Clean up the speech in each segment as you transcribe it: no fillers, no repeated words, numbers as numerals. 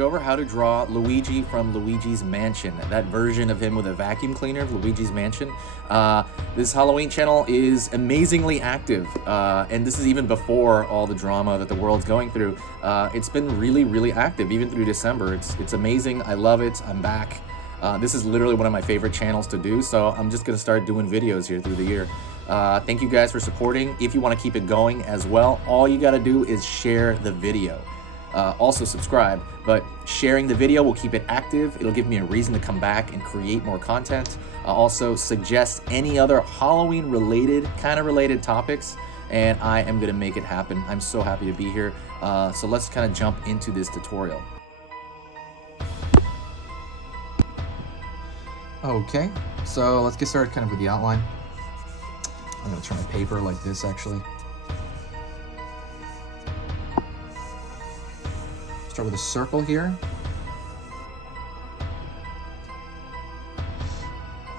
over how to draw Luigi from Luigi's Mansion, that version of him with a vacuum cleaner of Luigi's Mansion. This Halloween channel is amazingly active, and this is even before all the drama that the world's going through. It's been really, really active, even through December. It's amazing. I love it. I'm back. This is literally one of my favorite channels to do, so I'm just going to start doing videos here through the year. Thank you guys for supporting. If you want to keep it going as well, all you got to do is share the video. Also subscribe, but sharing the video will keep it active. It'll give me a reason to come back and create more content. Also suggest any other Halloween related topics, and I am going to make it happen. I'm so happy to be here. So let's kind of jump into this tutorial. Okay, so let's get started kind of with the outline. I'm going to turn my paper like this actually. Start with a circle here.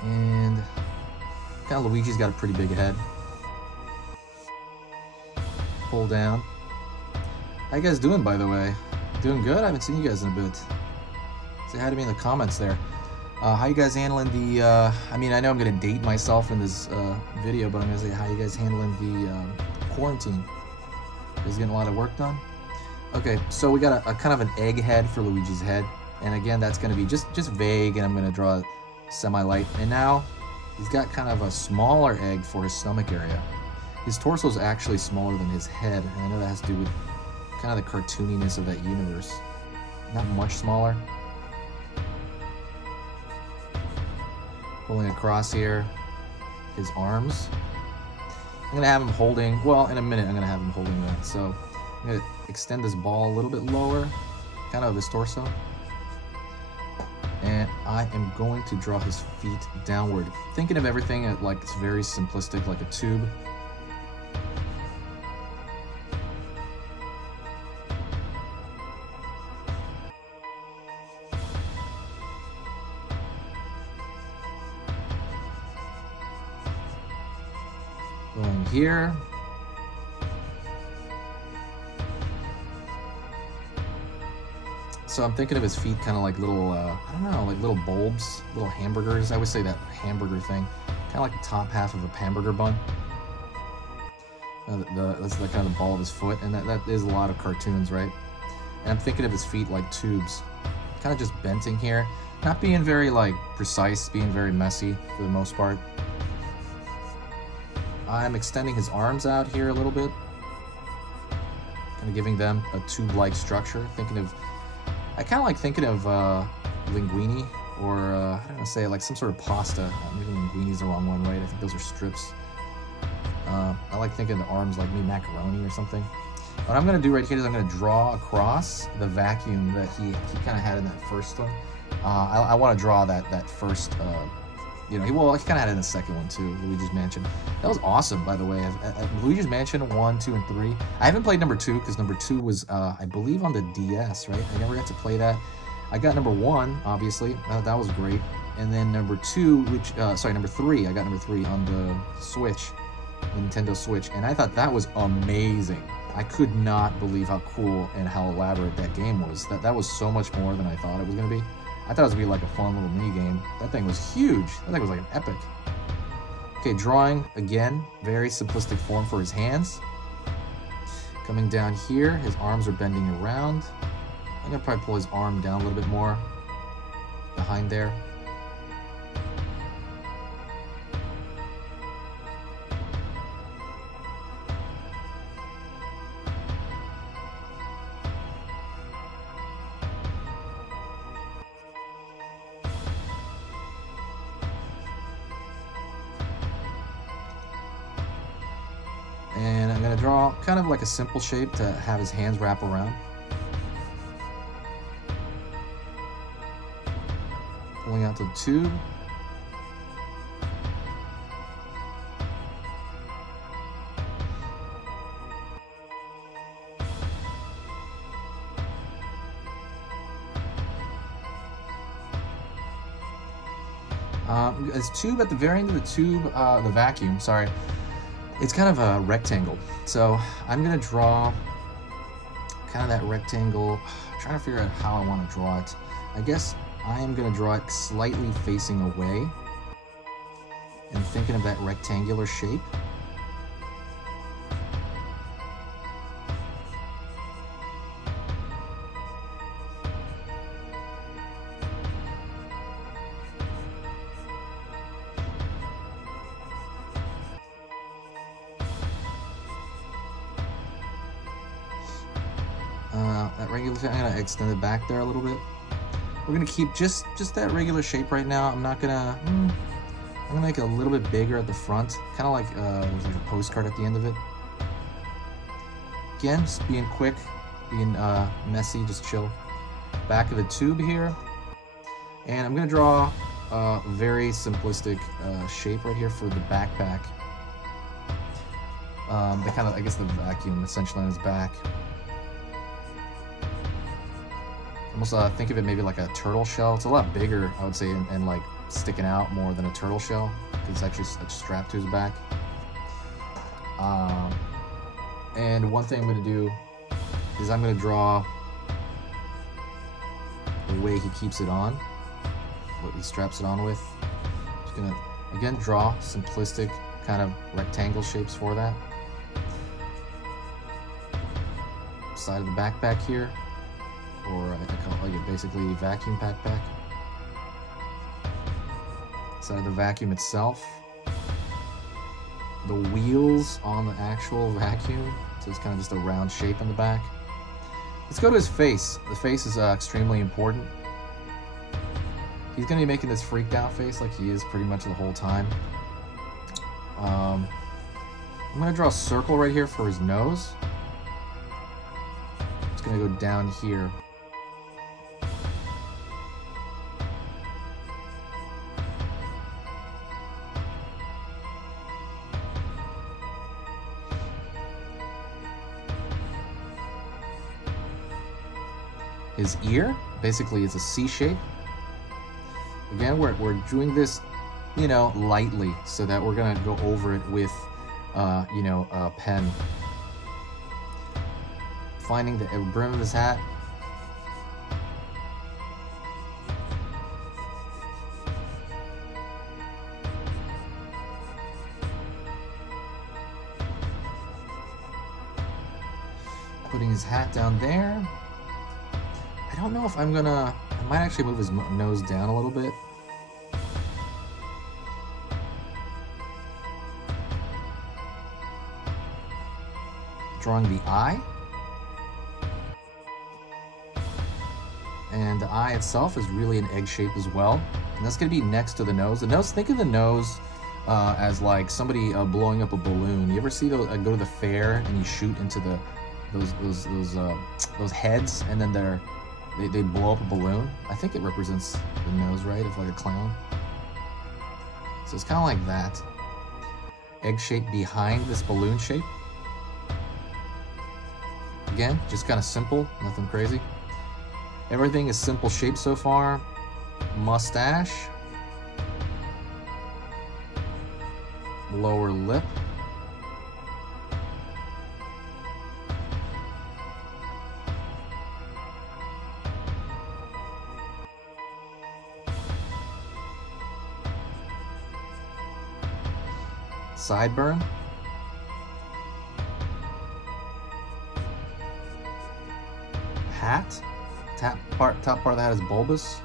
And kind of Luigi's got a pretty big head. Pull down. How you guys doing, by the way? Doing good? I haven't seen you guys in a bit. Say hi to me in the comments there. How you guys handling the, I mean, I know I'm going to date myself in this video, but I'm going to say how you guys handling the quarantine. You guys getting a lot of work done? Okay, so we got a kind of an egg head for Luigi's head. And again, that's going to be just vague, and I'm going to draw semi-light. And now he's got kind of a smaller egg for his stomach area. His torso is actually smaller than his head, and I know that has to do with kind of the cartooniness of that universe. Not much smaller. Pulling across here, his arms. I'm going to have him holding, well, in a minute I'm going to have him holding that. So I'm going to extend this ball a little bit lower, kind of his torso. And I am going to draw his feet downward. Thinking of everything like it's very simplistic, like a tube. Going here. So I'm thinking of his feet kind of like little, I don't know, like little bulbs, little hamburgers. I would say that hamburger thing, kind of like the top half of a hamburger bun. That's like kind of the ball of his foot, and that is a lot of cartoons, right? And I'm thinking of his feet like tubes, kind of just benting here, not being very like precise, being very messy for the most part. I'm extending his arms out here a little bit, kind of giving them a tube-like structure. I kind of like thinking of linguine, or I don't know, say like some sort of pasta. Maybe linguine is the wrong one, right? I think those are strips. I like thinking of the arms like maybe macaroni or something. What I'm going to do right here is I'm going to draw across the vacuum that he kind of had in that first one. I want to draw that first. You know, he kind of had it in the second one too, Luigi's Mansion. That was awesome, by the way. Luigi's Mansion 1, 2, and 3. I haven't played number 2 because number 2 was, I believe, on the DS, right? I never got to play that. I got number 1, obviously. That was great. And then number 2, number 3. I got number 3 on the Switch, the Nintendo Switch, and I thought that was amazing. I could not believe how cool and how elaborate that game was. That was so much more than I thought it was going to be. I thought it was going to be like a fun little mini game. That thing was huge. That thing was like an epic. Okay, drawing, again, very simplistic form for his hands. Coming down here, his arms are bending around. I'm going to probably pull his arm down a little bit more behind there. And I'm going to draw kind of like a simple shape to have his hands wrap around. Pulling out the tube. His tube, at the very end of the tube, the vacuum, sorry, it's kind of a rectangle. So I'm going to draw kind of that rectangle. I'm trying to figure out how I want to draw it. I guess I am going to draw it slightly facing away and thinking of that rectangular shape. That regular shape, I'm gonna extend it back there a little bit. We're gonna keep just that regular shape right now. I'm gonna make it a little bit bigger at the front, kind of like there's like a postcard at the end of it. Again, just being quick, being messy, just chill. Back of the tube here, and I'm gonna draw a very simplistic shape right here for the backpack. The kind of, I guess, the vacuum essentially on his back. Almost think of it maybe like a turtle shell. It's a lot bigger, I would say, and like sticking out more than a turtle shell, because it's actually strapped to his back. And one thing I'm going to do is I'm going to draw the way he keeps it on, what he straps it on with. Just going to, again, draw simplistic kind of rectangle shapes for that. Side of the backpack here, or I call it basically vacuum backpack. Side of the vacuum itself. The wheels on the actual vacuum, so it's kind of just a round shape in the back. Let's go to his face. The face is extremely important. He's going to be making this freaked out face like he is pretty much the whole time. I'm going to draw a circle right here for his nose. It's going to go down here. His ear basically is a C shape. Again, we're doing this, you know, lightly, so that we're gonna go over it with, you know, a pen. Finding the brim of his hat. Putting his hat down there. I don't know if I'm gonna, I might actually move his nose down a little bit. Drawing the eye. And the eye itself is really an egg shape as well. And that's gonna be next to the nose. The nose, think of the nose as like somebody blowing up a balloon. You ever see those, go to the fair and you shoot into the, those heads, and then they blow up a balloon? I think it represents the nose, right, of like a clown. So it's kind of like that. Egg shape behind this balloon shape. Again, just kind of simple, nothing crazy. Everything is simple shape so far. Mustache. Lower lip. Sideburn. Hat. Top part of the hat is bulbous.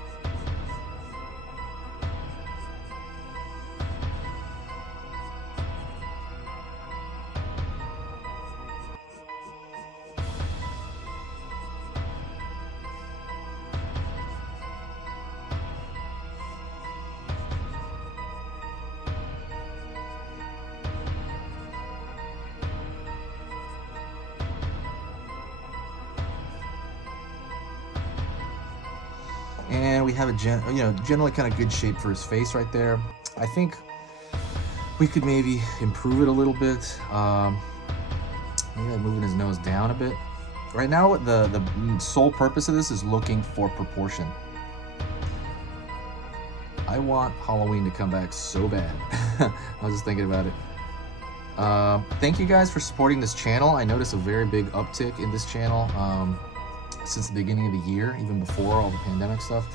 And we have a generally kind of good shape for his face right there. I think we could maybe improve it a little bit. Maybe moving his nose down a bit. Right now, the sole purpose of this is looking for proportion. I want Halloween to come back so bad. I was just thinking about it. Thank you guys for supporting this channel. I noticed a very big uptick in this channel since the beginning of the year, even before all the pandemic stuff.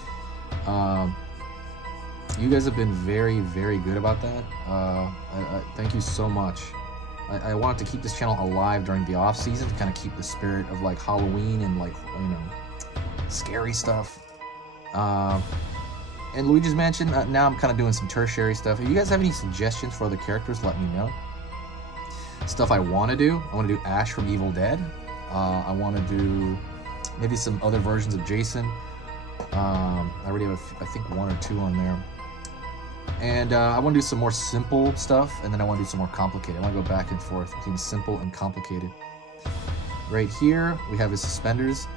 You guys have been very, very good about that. Thank you so much. I wanted to keep this channel alive during the off season to kind of keep the spirit of like Halloween and like, you know, scary stuff. And Luigi's Mansion, now I'm kind of doing some tertiary stuff. If you guys have any suggestions for other characters, let me know. Stuff I want to do. I want to do Ash from Evil Dead. I want to do maybe some other versions of Jason. I already have, I think, 1 or 2 on there. And I want to do some more simple stuff, and then I want to do some more complicated. I want to go back and forth between simple and complicated. Right here, we have his suspenders.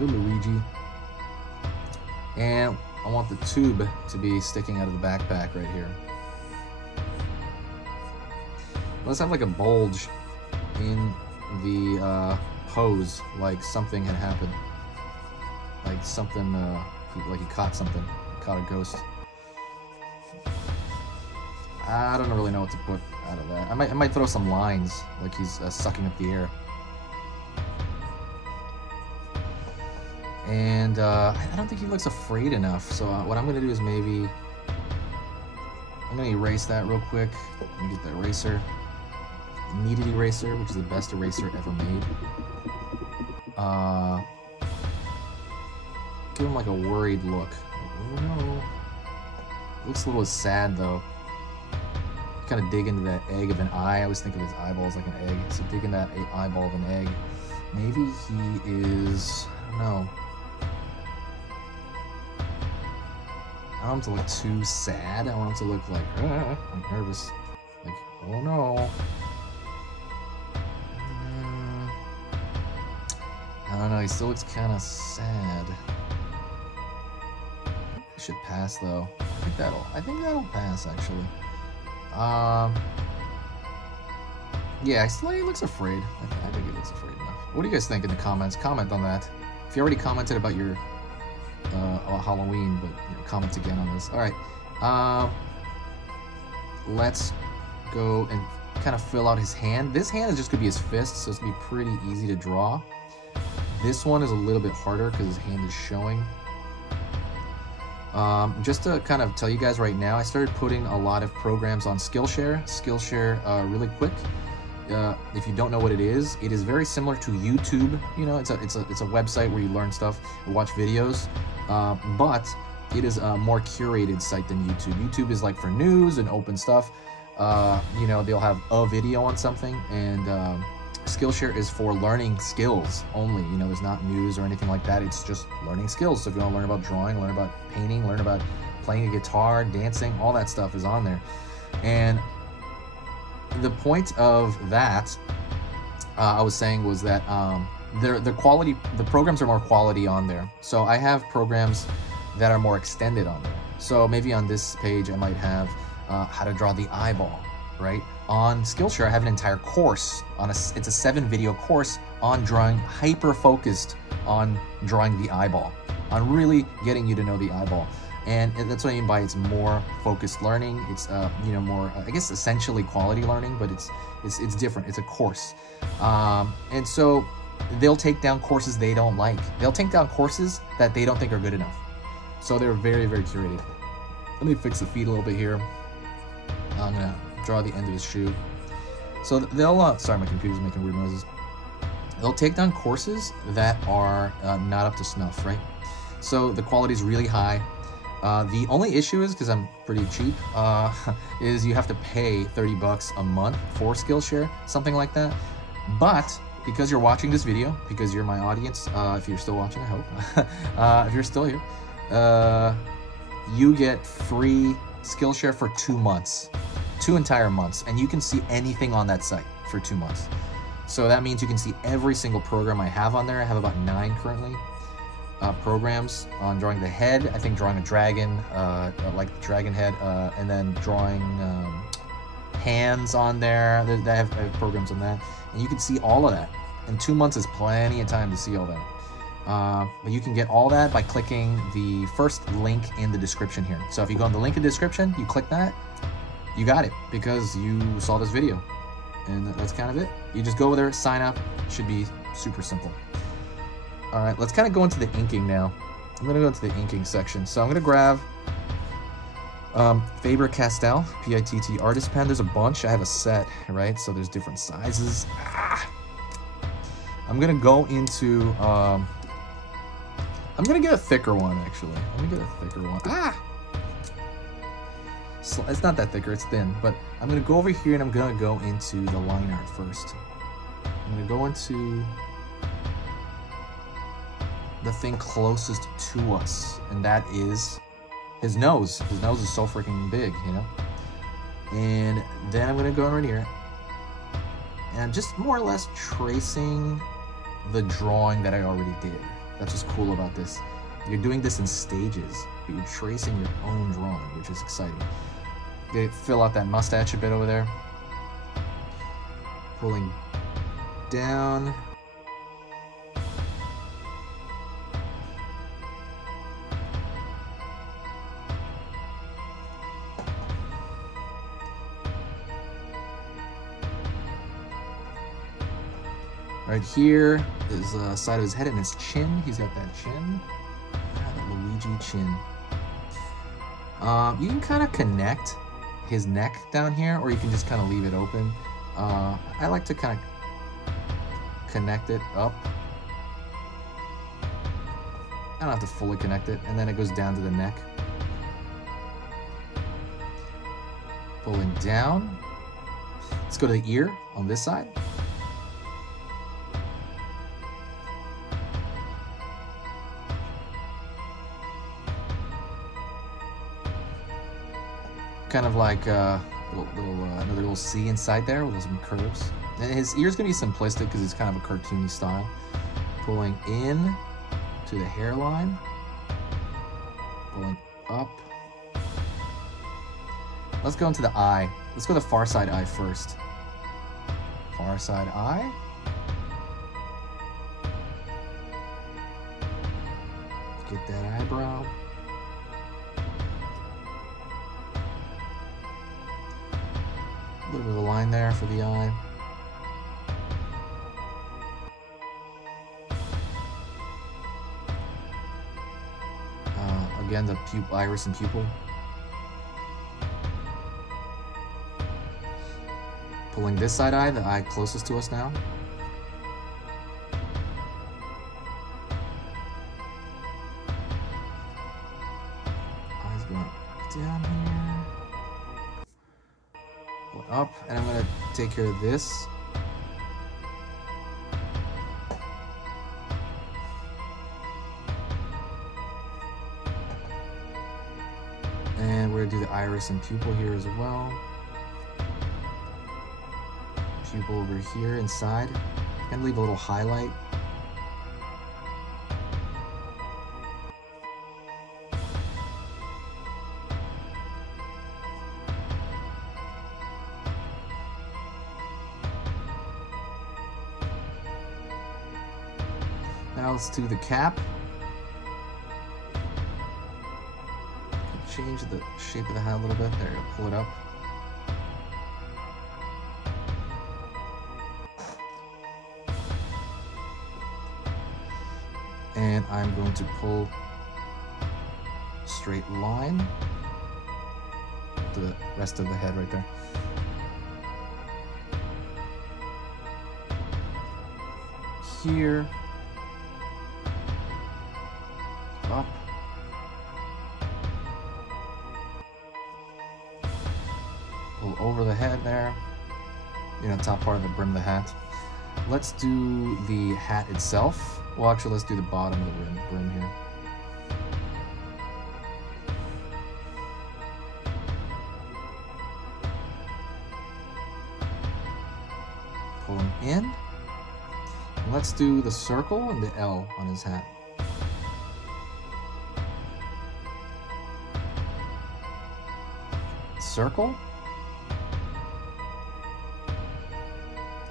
Ooh, Luigi. And I want the tube to be sticking out of the backpack right here. Let's have like a bulge in the hose, like something had happened. Like something, like he caught something, caught a ghost. I don't really know what to put out of that. I might throw some lines, like he's sucking up the air. And I don't think he looks afraid enough, so what I'm going to do is maybe... I'm going to erase that real quick. Let me get the eraser. Kneaded eraser, which is the best eraser ever made. Give him like a worried look. Like, oh no. Looks a little sad though. Kind of dig into that egg of an eye. I always think of his eyeballs like an egg. So dig in that eyeball of an egg. Maybe he is... I don't know. I don't want him to look too sad. I want him to look like, I'm nervous. Like, oh no. I don't know, he still looks kind of sad. I should pass though. I think that'll pass actually. Yeah, he looks afraid. I think he looks afraid enough. What do you guys think in the comments? Comment on that. If you already commented about your Halloween, but you know, comment again on this. All right. Let's go and kind of fill out his hand. This hand is just gonna be his fist, so it's gonna be pretty easy to draw. This one is a little bit harder because his hand is showing. Just to kind of tell you guys right now, I started putting a lot of programs on Skillshare. Skillshare, really quick. If you don't know what it is very similar to YouTube. You know, it's a website where you learn stuff, or watch videos, but it is a more curated site than YouTube. YouTube is like for news and open stuff. You know, they'll have a video on something, and Skillshare is for learning skills only. You know, there's not news or anything like that. It's just learning skills. So if you want to learn about drawing, learn about painting, learn about playing a guitar, dancing, all that stuff is on there. And the point of that, I was saying, was that the programs are more quality on there. So I have programs that are more extended on there. So maybe on this page, I might have how to draw the eyeball, right? On Skillshare, I have an entire course it's a 7-video course on drawing, hyper-focused on drawing the eyeball, on really getting you to know the eyeball. And that's what I mean by it's more focused learning. It's you know, more, I guess, essentially quality learning, but it's different. It's a course. And so they'll take down courses they don't like. They'll take down courses that they don't think are good enough. So they're very, very curated. Let me fix the feet a little bit here. I'm gonna draw the end of his shoe. So they'll, sorry, my computer's making weird noises. They'll take down courses that are not up to snuff, right? So the quality is really high. The only issue is, because I'm pretty cheap, is you have to pay $30 a month for Skillshare, something like that. But because you're watching this video, because you're my audience, if you're still watching, I hope, if you're still here, you get free Skillshare for 2 months, 2 entire months, and you can see anything on that site for 2 months. So that means you can see every single program I have on there. I have about 9 currently. Programs on drawing the head, I think drawing a dragon, like the dragon head, and then drawing hands on there. I have programs on that, and you can see all of that. And 2 months is plenty of time to see all that. But you can get all that by clicking the first link in the description here. So if you go on the link in the description, you click that, you got it because you saw this video. And that's kind of it. You just go over there, sign up. It should be super simple. All right, let's kind of go into the inking now. I'm going to go into the inking section. So I'm going to grab Faber-Castell, P-I-T-T artist pen. There's a bunch. I have a set, right? So there's different sizes. I'm going to go into... I'm going to get a thicker one, actually. Let me get a thicker one. It's not that thicker, it's thin. But I'm going to go over here and I'm going to go into the line art first. I'm going to go into the thing closest to us, and that is his nose. His nose is so freaking big, you know? And then I'm going to go in right here, and I'm just more or less tracing the drawing that I already did. That's what's cool about this. You're doing this in stages, but you're tracing your own drawing, which is exciting. You fill out that mustache a bit over there. Pulling down. Right here is the side of his head and his chin. He's got that chin. That Luigi chin. You can kind of connect his neck down here, or you can just kind of leave it open. I like to kind of connect it up. I don't have to fully connect it, and then it goes down to the neck. Pulling down. Let's go to the ear on this side. Kind of like another little C inside there with some curves. And his ear's gonna be simplistic because it's kind of a cartoony style. Pulling in to the hairline, pulling up. Let's go into the eye. Let's go to the far side eye first. Far side eye. Get that eyebrow. A little bit of a line there for the eye. Again, the iris and pupil. Pulling this side eye, the eye closest to us now. Eyes going down here. Up, and I'm going to take care of this. And we're going to do the iris and pupil here as well. Pupil over here inside. And leave a little highlight. Now let's do the cap. Change the shape of the hat a little bit. There you go, pull it up. And I'm going to pull straight line up to the rest of the head right there. Here. Up. Pull over the head there. You know, top part of the brim of the hat. Let's do the hat itself. Well, actually, let's do the bottom of the brim here. Pulling in. And let's do the circle and the L on his hat. Circle.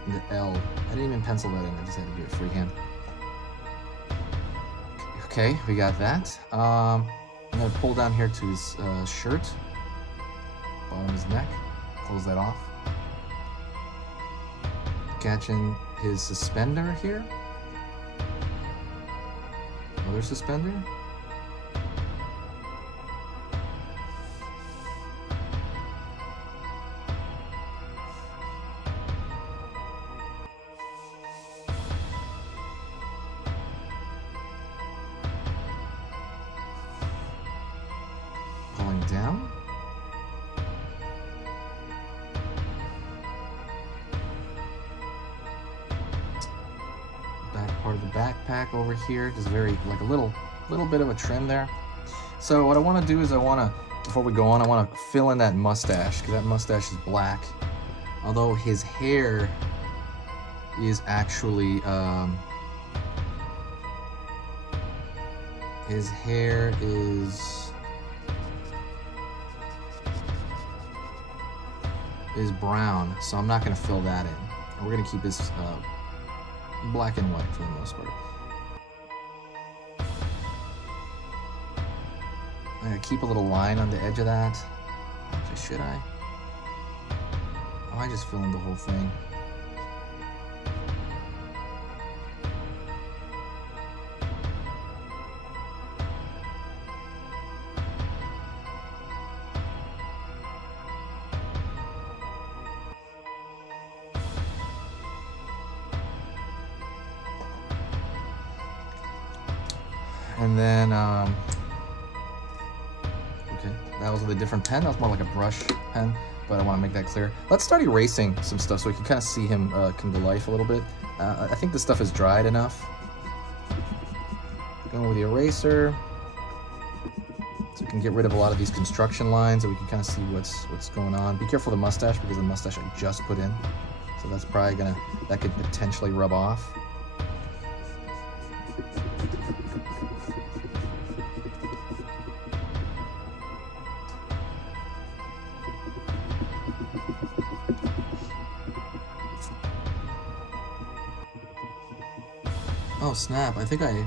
And the L. I didn't even pencil that in, I just had to do it freehand. Okay, we got that. I'm gonna pull down here to his shirt, bottom of his neck. Close that off. Catching his suspender here. Other suspender. Pulling down. Back part of the backpack over here, just very, like a little bit of a trim there. So what I want to do is before we go on, I want to fill in that mustache, because that mustache is black. Although his hair is actually, his hair is brown, so I'm not going to fill that in. We're going to keep this black and white for the most part. I'm going to keep a little line on the edge of that. Actually, should I? I might just fill in the whole thing. And then, okay, that was with a different pen. That was more like a brush pen, but I want to make that clear. Let's start erasing some stuff so we can kind of see him come to life a little bit. I think this stuff is dried enough. Going with the eraser, so we can get rid of a lot of these construction lines, so we can kind of see what's going on. Be careful of the mustache, because the mustache I just put in, so that's probably that could potentially rub off. Oh snap, I think I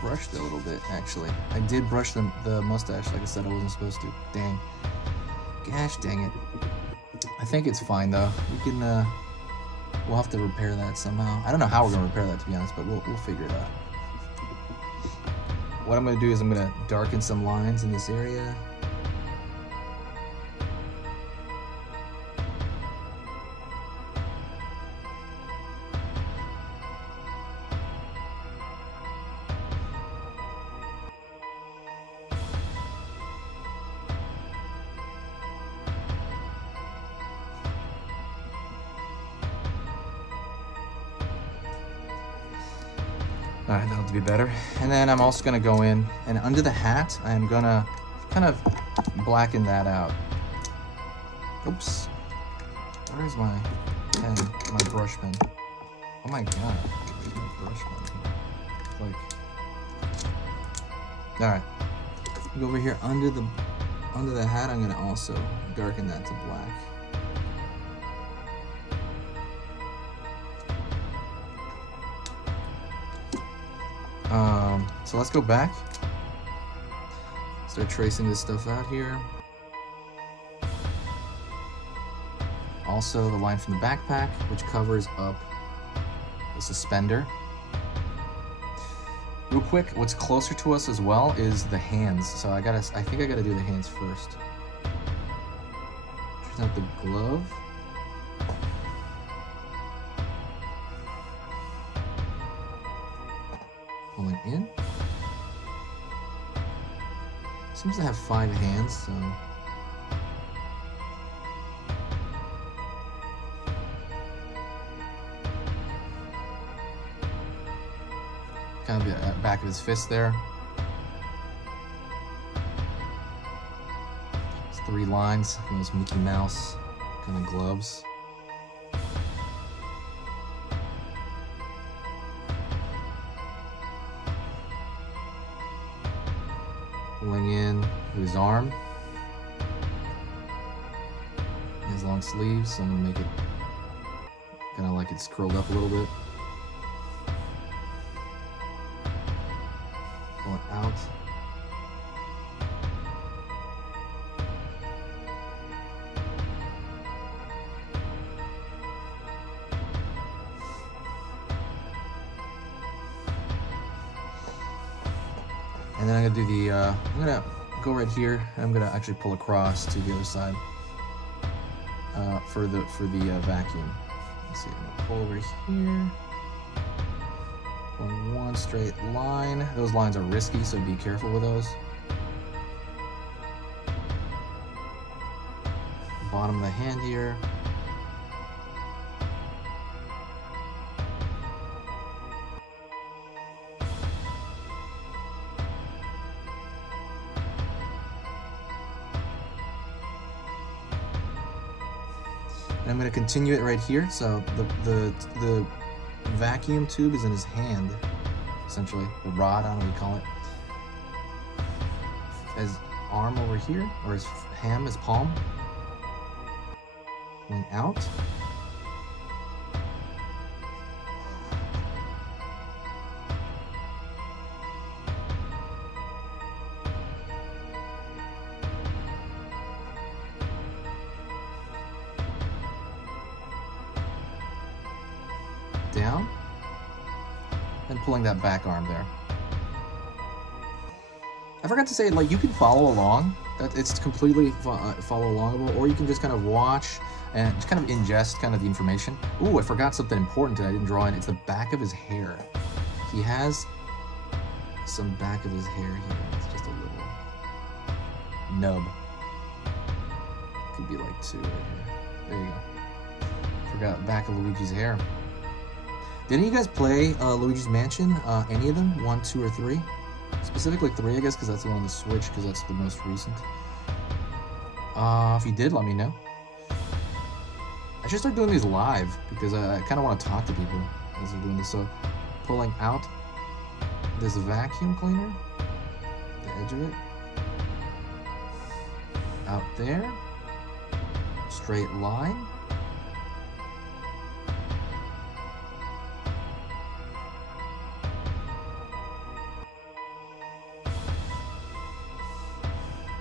brushed it a little bit, actually. I did brush the mustache, like I said I wasn't supposed to. Dang. Gosh dang it. I think it's fine though. We can, we'll have to repair that somehow. I don't know how we're gonna repair that, to be honest, but we'll figure it out. What I'm gonna do is I'm gonna darken some lines in this area. Alright, that'll be better. And then I'm also going to go in, and under the hat, I'm going to kind of blacken that out. Oops. Where's my pen, my brush pen? Oh my god. Where's my brush pen here? Like... Alright. Go over here under the hat, I'm going to also darken that to black. So let's go back, start tracing this stuff out here. Also the line from the backpack, which covers up the suspender. Real quick, what's closer to us as well is the hands. So I think I gotta do the hands first. Trace out the glove. Pulling in. Seems to have 5 hands, so... Kind of the back of his fist there. It's 3 lines, like those Mickey Mouse kind of gloves. Pulling in his arm. His long sleeves, so I'm gonna make it kind of like it's curled up a little bit. Going out. And then I'm gonna do the, I'm gonna go right here, and I'm gonna actually pull across to the other side for the vacuum. Let's see, I'm gonna pull over here. Pulling one straight line. Those lines are risky, so be careful with those. Bottom of the hand here. And I'm going to continue it right here. So the vacuum tube is in his hand, essentially. The rod, I don't know what you call it. His arm over here, or his ham, his palm. Going out. Down. And pulling that back arm there. I forgot to say, like, you can follow along. That it's completely follow alongable, or you can just kind of watch and just kind of ingest kind of the information. Ooh, I forgot something important that I didn't draw in. It's the back of his hair. He has some back of his hair here. It's just a little nub. Could be like 2 right here. There you go. Forgot back of Luigi's hair. Did any of you guys play Luigi's Mansion? Any of them? 1, 2, or 3? Specifically 3, I guess, because that's the one on the Switch, because that's the most recent. If you did, let me know. I should start doing these live, because I kind of want to talk to people as we're doing this. So, pulling out this vacuum cleaner, the edge of it, out there, straight line.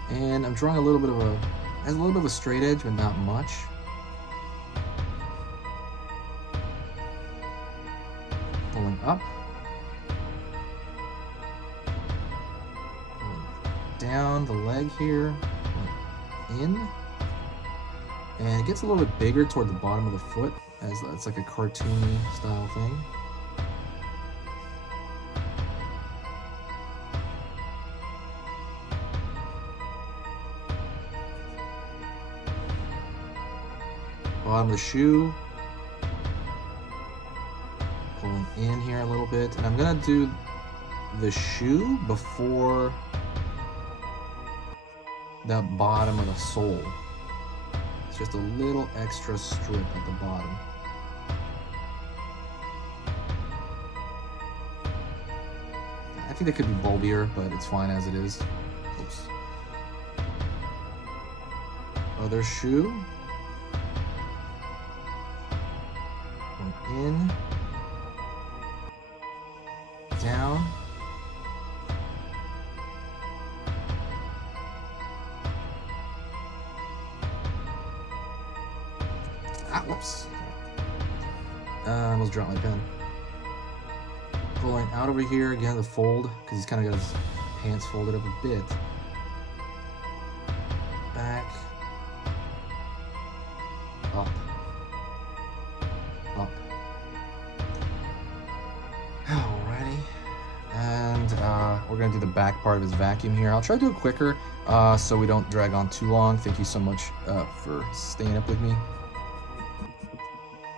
And I'm drawing a little bit of a straight edge, but not much. Pulling up. Pulling down the leg here. In. And it gets a little bit bigger toward the bottom of the foot, as it's like a cartoony style thing. Bottom of the shoe, pulling in here a little bit, and I'm gonna do the shoe before the bottom of the sole. It's just a little extra strip at the bottom. I think that could be bulbier, but it's fine as it is. Oops. Other shoe. In, down, whoops, I almost dropped my pen. Pulling out over here, again the fold, because he's kind of got his pants folded up a bit. Back, up, up. Alrighty, and we're gonna do the back part of his vacuum here. I'll try to do it quicker so we don't drag on too long. Thank you so much for staying up with me,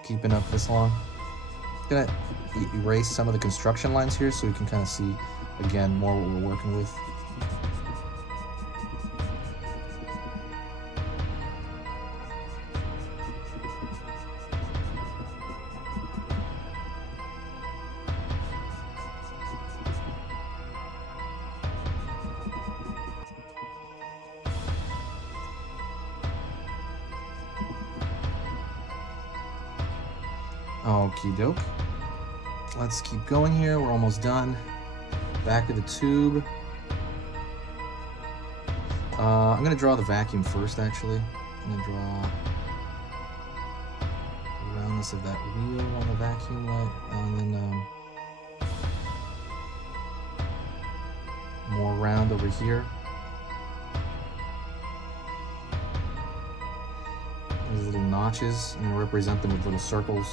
keeping up this long. I'm gonna erase some of the construction lines here so we can kind of see again more what we're working with. Okie doke. Let's keep going here. We're almost done. Back of the tube. I'm gonna draw the vacuum first, actually. I'm gonna draw the roundness of that wheel on the vacuum light, and then more round over here. These little notches, I'm going to represent them with little circles.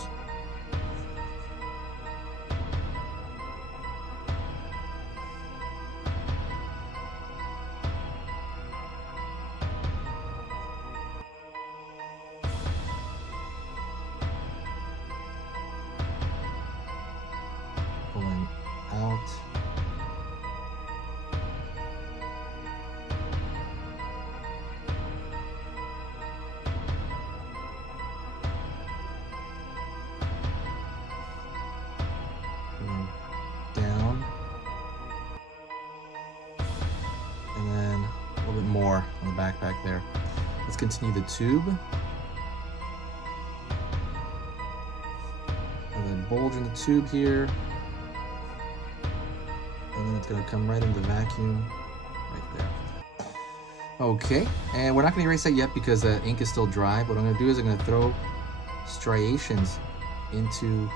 Pulling out. Down, and then a little bit more on the backpack there. Let's continue the tube, and then bulge in the tube here, and then it's going to come right into the vacuum right there. Okay, and we're not going to erase that yet because the ink is still dry. What I'm going to do is I'm going to throw striations into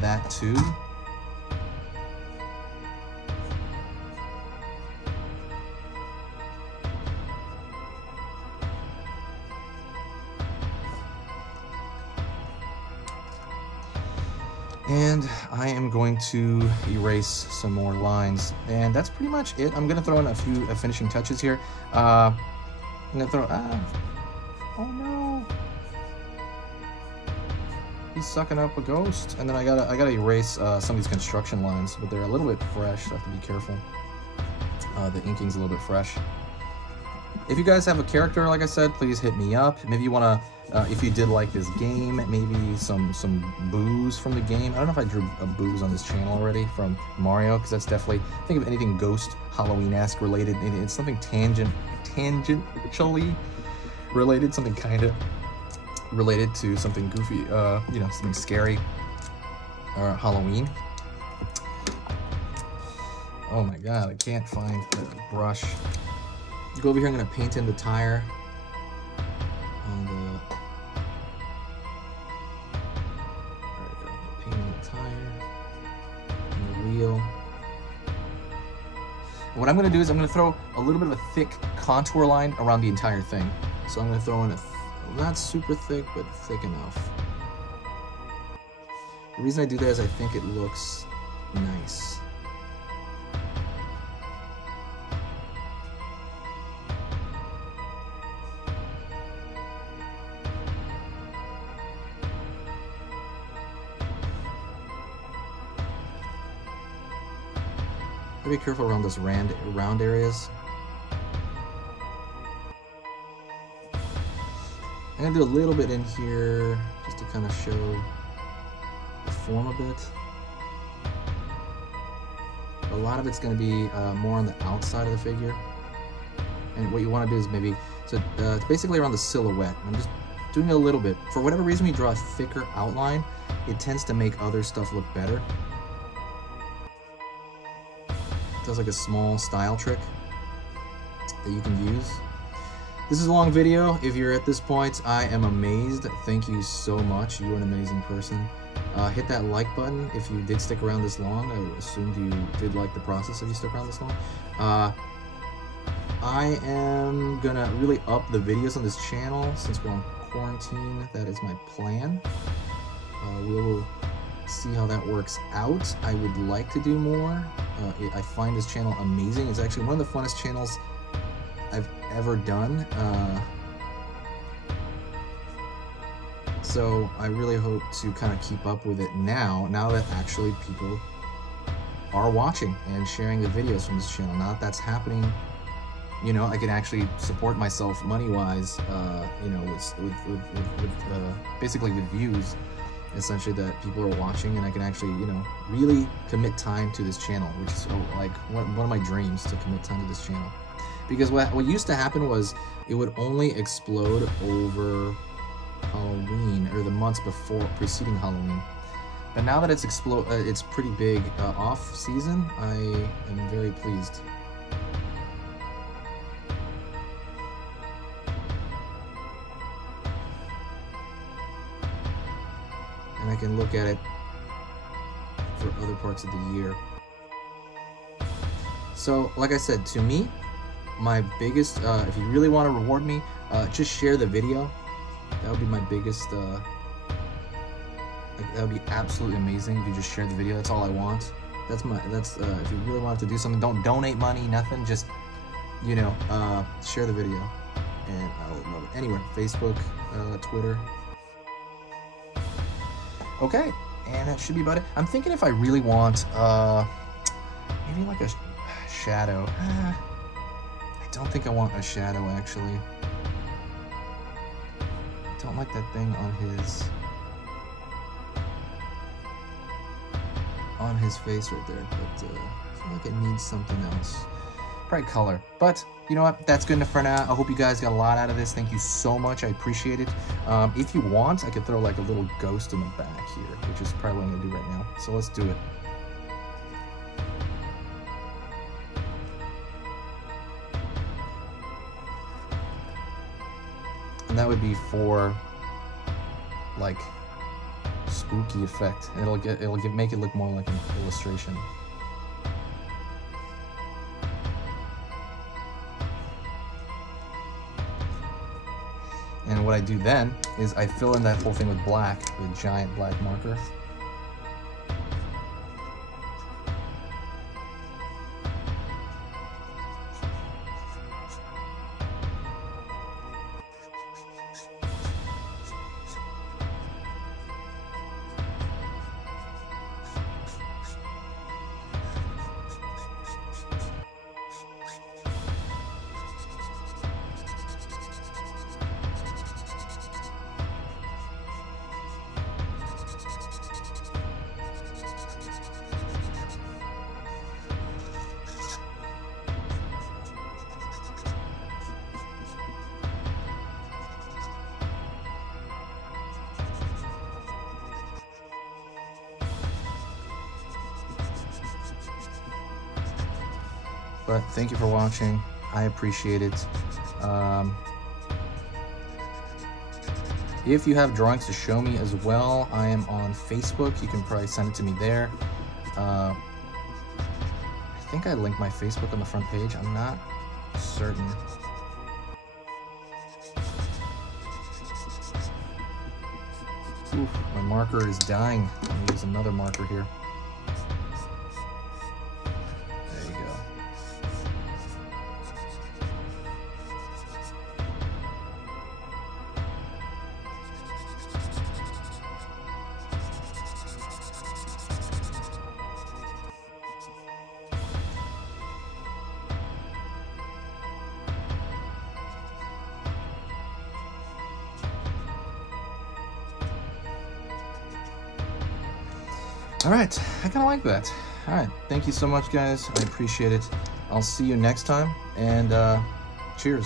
that tube. And I am going to erase some more lines. And that's pretty much it. I'm gonna throw in a few finishing touches here. I'm gonna throw, oh no. He's sucking up a ghost. And then I gotta erase some of these construction lines, but they're a little bit fresh, so I have to be careful. The inking's a little bit fresh. If you guys have a character, like I said, please hit me up. Maybe you wanna, if you did like this game, maybe some boos from the game. I don't know if I drew a boos on this channel already from Mario, because that's definitely, think of anything Ghost Halloween-esque related. It's something tangentially related, something kind of related to something goofy, you know, something scary or Halloween. Oh my god, I can't find the brush. Go over here, I'm gonna paint in the tire on the, there we go, painting the tire and the wheel. And what I'm gonna do is I'm gonna throw a little bit of a thick contour line around the entire thing. So I'm gonna throw in a, not super thick, but thick enough. The reason I do that is I think it looks nice. Be careful around those round areas. I'm gonna do a little bit in here just to kind of show the form a bit. A lot of it's gonna be more on the outside of the figure. And what you want to do is maybe, so it's basically around the silhouette. I'm just doing a little bit. For whatever reason, we draw a thicker outline, it tends to make other stuff look better. Does like a small style trick that you can use. This is a long video. If you're at this point, I am amazed. Thank you so much. You're an amazing person. Hit that like button if you did stick around this long. I assumed you did like the process if you stuck around this long. I am gonna really up the videos on this channel since we're on quarantine. That is my plan. We will see how that works out. I would like to do more. I find this channel amazing. It's actually one of the funnest channels I've ever done. So I really hope to kind of keep up with it now that actually people are watching and sharing the videos from this channel. Now that that's happening, you know, I can actually support myself money-wise, you know, with basically with views, essentially, that people are watching, and I can actually, you know, really commit time to this channel, which is like one of my dreams, to commit time to this channel. Because what used to happen was it would only explode over Halloween, or the months before preceding Halloween. But now that it's pretty big off season, I am very pleased. And I can look at it for other parts of the year. So, like I said, to me, my biggest, if you really want to reward me, just share the video. That would be my biggest, that would be absolutely amazing if you just share the video. That's all I want. If you really want to do something, don't donate money, nothing, just, you know, share the video. And I would love it. Anyway, Facebook, Twitter. Okay, and that should be about it. I'm thinking if I really want, maybe like a shadow. I don't think I want a shadow, actually. I don't like that thing on his face right there, but I feel like it needs something else. Probably color. But you know what? That's good enough for now. I hope you guys got a lot out of this. Thank you so much. I appreciate it. If you want, I could throw like a little ghost in the back here, which is probably what I'm gonna do right now. So let's do it. And that would be for like spooky effect. It'll make it look more like an illustration. And what I do then is I fill in that whole thing with black, with a giant black marker. But thank you for watching. I appreciate it. If you have drawings to show me as well, I am on Facebook. You can probably send it to me there. I think I linked my Facebook on the front page. I'm not certain. Oof, my marker is dying. I'm gonna use another marker here. All right, I kind of like that. All right, thank you so much, guys. I appreciate it. I'll see you next time, and cheers.